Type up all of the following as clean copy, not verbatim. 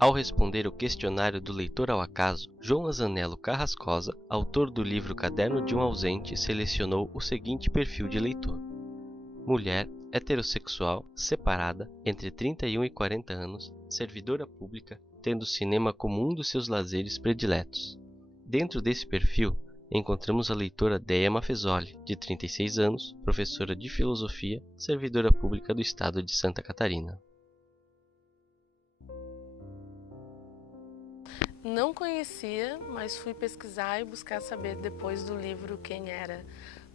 Ao responder o questionário do leitor ao acaso, João Azanello Carrascosa, autor do livro Caderno de um Ausente, selecionou o seguinte perfil de leitor: mulher, heterossexual, separada, entre 31 e 40 anos, servidora pública, tendo cinema como um dos seus lazeres prediletos. Dentro desse perfil, encontramos a leitora Déia Mafezoli, de 36 anos, professora de filosofia, servidora pública do estado de Santa Catarina. Não conhecia, mas fui pesquisar e buscar saber depois do livro quem era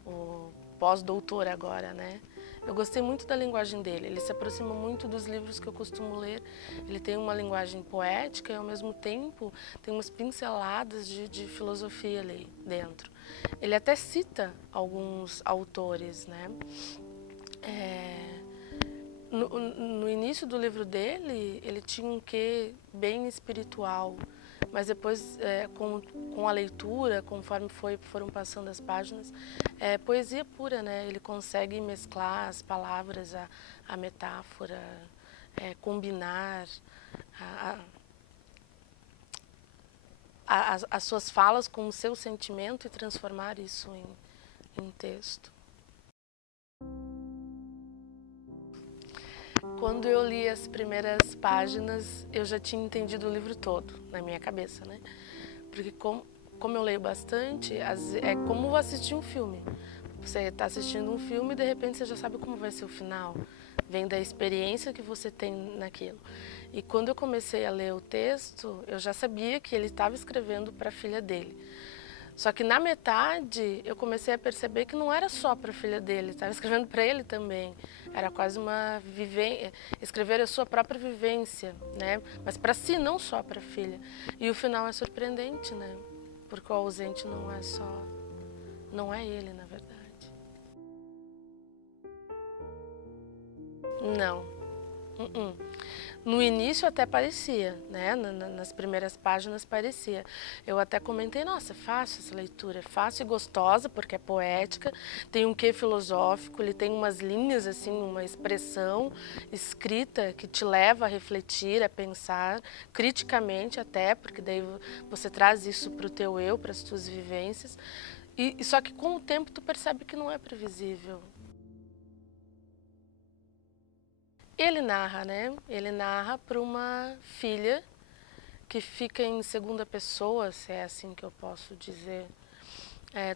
o pós-doutor agora, né? Eu gostei muito da linguagem dele, ele se aproxima muito dos livros que eu costumo ler. Ele tem uma linguagem poética e ao mesmo tempo tem umas pinceladas de filosofia ali dentro. Ele até cita alguns autores, né? No início do livro dele, ele tinha um quê bem espiritual, mas depois, com a leitura, conforme foram passando as páginas, é poesia pura, né? Ele consegue mesclar as palavras, a metáfora, combinar as suas falas com o seu sentimento e transformar isso em texto. Quando eu li as primeiras páginas, eu já tinha entendido o livro todo, na minha cabeça, né? Porque como eu leio bastante, é como assistir um filme. Você está assistindo um filme e de repente você já sabe como vai ser o final. Vem da experiência que você tem naquilo. E quando eu comecei a ler o texto, eu já sabia que ele estava escrevendo para a filha dele. Só que na metade eu comecei a perceber que não era só para a filha dele, estava escrevendo para ele também. Era quase uma vivência, escrever a sua própria vivência, né? Mas para si, não só para a filha. E o final é surpreendente, né? Porque o ausente não é ele, na verdade. Não. No início até parecia, né? Nas primeiras páginas parecia. Eu até comentei, nossa, é fácil essa leitura, é fácil e gostosa, porque é poética, tem um quê filosófico, ele tem umas linhas, assim, uma expressão escrita que te leva a refletir, a pensar, criticamente até, porque daí você traz isso para o teu eu, para as tuas vivências. Só que com o tempo tu percebe que não é previsível. Ele narra, né? Ele narra para uma filha que fica em segunda pessoa, se é assim que eu posso dizer.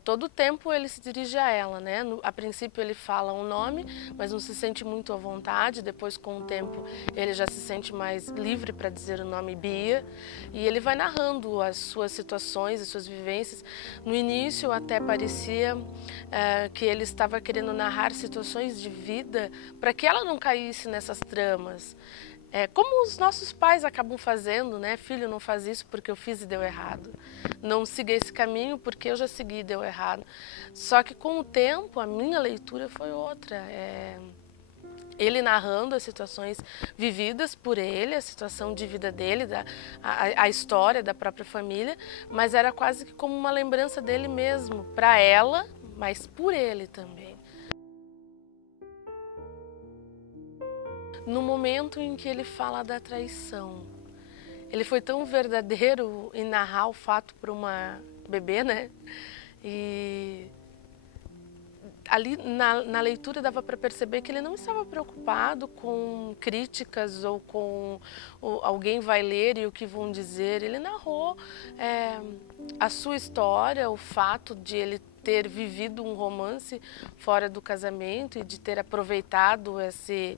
Todo o tempo ele se dirige a ela, né? A princípio ele fala um nome, mas não se sente muito à vontade. Depois, com o tempo, ele já se sente mais livre para dizer o nome Bia. E ele vai narrando as suas situações, as suas vivências. No início até parecia que ele estava querendo narrar situações de vida para que ela não caísse nessas tramas. Como os nossos pais acabam fazendo, né? Filho, não faz isso porque eu fiz e deu errado. Não siga esse caminho porque eu já segui e deu errado. Só que com o tempo, a minha leitura foi outra. Ele narrando as situações vividas por ele, a situação de vida dele, a história da própria família, mas era quase que como uma lembrança dele mesmo, para ela, mas por ele também. No momento em que ele fala da traição, ele foi tão verdadeiro em narrar o fato para uma bebê, né? E ali na leitura dava para perceber que ele não estava preocupado com críticas ou com alguém vai ler e o que vão dizer. Ele narrou a sua história, o fato de ele ter vivido um romance fora do casamento e de ter aproveitado esse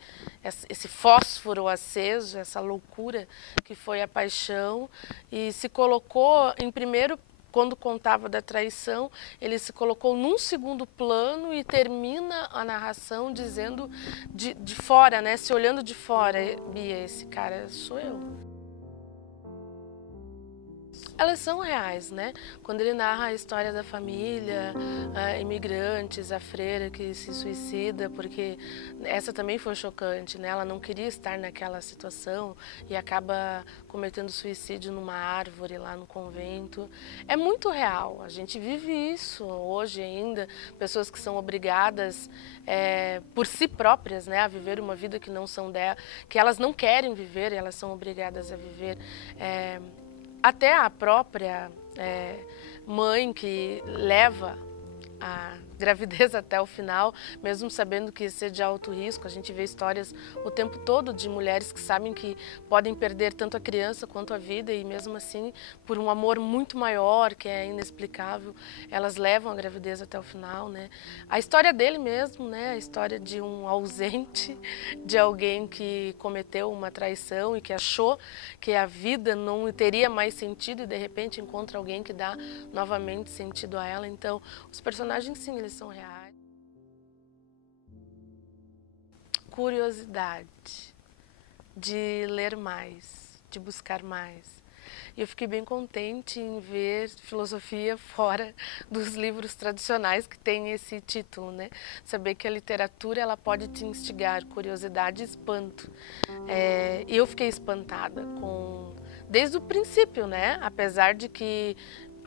fósforo aceso, essa loucura que foi a paixão, e se colocou em primeiro. Quando contava da traição, ele se colocou num segundo plano e termina a narração dizendo de fora, né? Se olhando de fora, Bia, esse cara sou eu. Elas são reais, né? Quando ele narra a história da família, imigrantes, a freira que se suicida, porque essa também foi chocante, né? Ela não queria estar naquela situação e acaba cometendo suicídio numa árvore lá no convento. É muito real, a gente vive isso hoje ainda, pessoas que são obrigadas por si próprias, né, a viver uma vida que não são dela, que elas não querem viver e elas são obrigadas a viver. Até a própria mãe que leva a gravidez até o final, mesmo sabendo que ia ser de alto risco. A gente vê histórias o tempo todo de mulheres que sabem que podem perder tanto a criança quanto a vida e mesmo assim, por um amor muito maior, que é inexplicável, elas levam a gravidez até o final, né? A história dele mesmo, né? A história de um ausente, de alguém que cometeu uma traição e que achou que a vida não teria mais sentido e de repente encontra alguém que dá novamente sentido a ela. Então, os personagens, sim, eles são reais. Curiosidade de ler mais, de buscar mais. E eu fiquei bem contente em ver filosofia fora dos livros tradicionais que tem esse título, né? Saber que a literatura ela pode te instigar curiosidade e espanto. E eu fiquei espantada desde o princípio, né? Apesar de que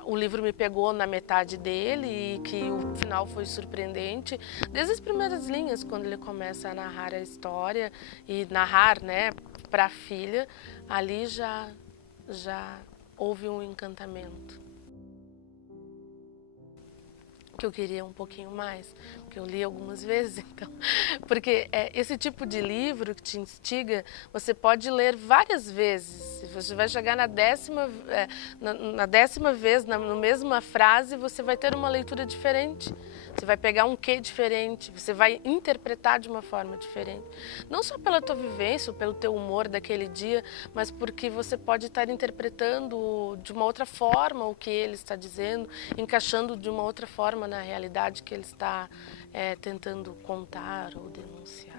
o livro me pegou na metade dele e que o final foi surpreendente. Desde as primeiras linhas, quando ele começa a narrar a história e narrar, né, para a filha, ali já houve um encantamento. Que eu queria um pouquinho mais, porque eu li algumas vezes, então, porque esse tipo de livro que te instiga, você pode ler várias vezes. Você vai chegar na décima vez, na mesma frase, você vai ter uma leitura diferente. Você vai pegar um quê diferente, você vai interpretar de uma forma diferente. Não só pela tua vivência, ou pelo teu humor daquele dia, mas porque você pode estar interpretando de uma outra forma o que ele está dizendo, encaixando de uma outra forma na realidade que ele está tentando contar ou denunciar.